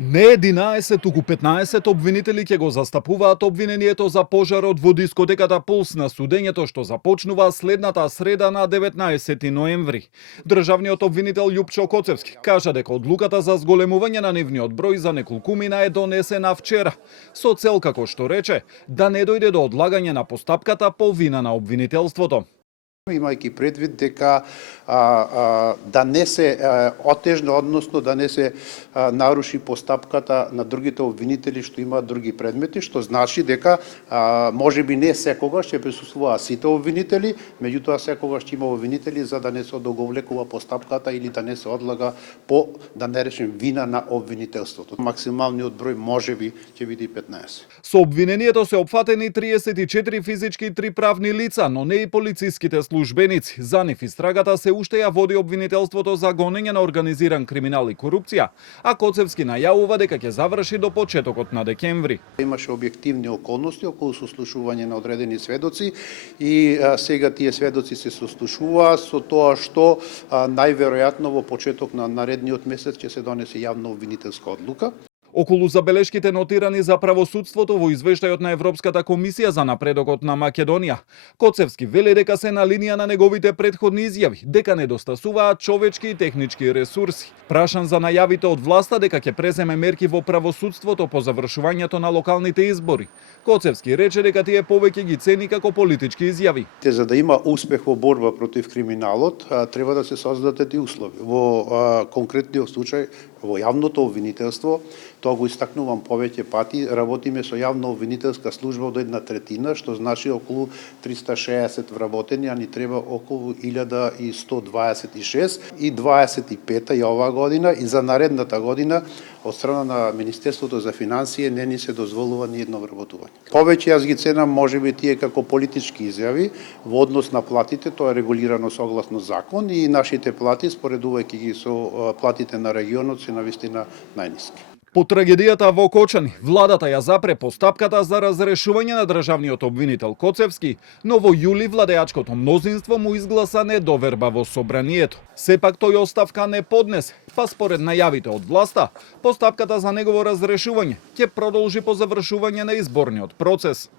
Не 11, туку 15 обвинители ќе го застапуваат обвинението за пожарот во дискотеката Пулс на судењето што започнува следната среда на 19 ноември. Државниот обвинител Љупчо Коцевски кажа дека одлуката за зголемување на нивниот број за неколкумина е донесена вчера, со цел, како што рече, да не дојде до одлагање на постапката по вина на обвинителството. Имајќи предвид дека да не се отежна, односно да не се наруши постапката на другите обвинители што имаат други предмети, што значи дека можеби не секогаш ќе присуствуваат сите обвинители, меѓутоа секогаш ќе има обвинители за да не се одоговлекува постапката или да не се одлага по, да не речем, вина на обвинителството. Максималниот број можеби ќе биде 15. Со обвинението се опфатени 34 физички и 3 правни лица, но не и полициските службеници. За нив истрагата се уште ја води обвинителството за гонење на организиран криминал и корупција, а Коцевски најавува дека ќе заврши до почетокот на декември. Имаше објективни околности околу сослушување на одредени сведоци и сега тие сведоци се сослушуваат со тоа што најверојатно во почеток на наредниот месец ќе се донесе јавна обвинителска одлука. Околу забелешките нотирани за правосудството во извештајот на Европската комисија за напредокот на Македонија, Коцевски вели дека се на линија на неговите претходни изјави, дека недостасуваат човечки и технички ресурси. Прашан за најавите од власта дека ќе преземе мерки во правосудството по завршувањето на локалните избори, Коцевски рече дека тие повеќе ги цени како политички изјави. За да има успех во борба против криминалот, треба да се создадат и услови. Во конкретниот случај, во јавното обвинителство, тоа го истакнувам повеќе пати, работиме со јавна обвинителска служба од 1/3, што значи околу 360 вработени, а ни треба околу 1126 и 25 ја оваа година и за наредната година од страна на Министерството за финансии не ни се дозволува ни едно вработување. Повеќе јас ги ценам можеби тие како политички изјави во однос на платите, тоа е регулирано согласно закон и нашите плати споредувајќи ги со платите на регионот се навистина најниски. По трагедијата во Кочани, владата ја запре постапката за разрешување на државниот обвинител Коцевски, но во јули владеачкото мнозинство му изгласа недоверба во собранието. Сепак тој оставка не поднесе, па според најавите од власта, постапката за негово разрешување ќе продолжи по завршување на изборниот процес.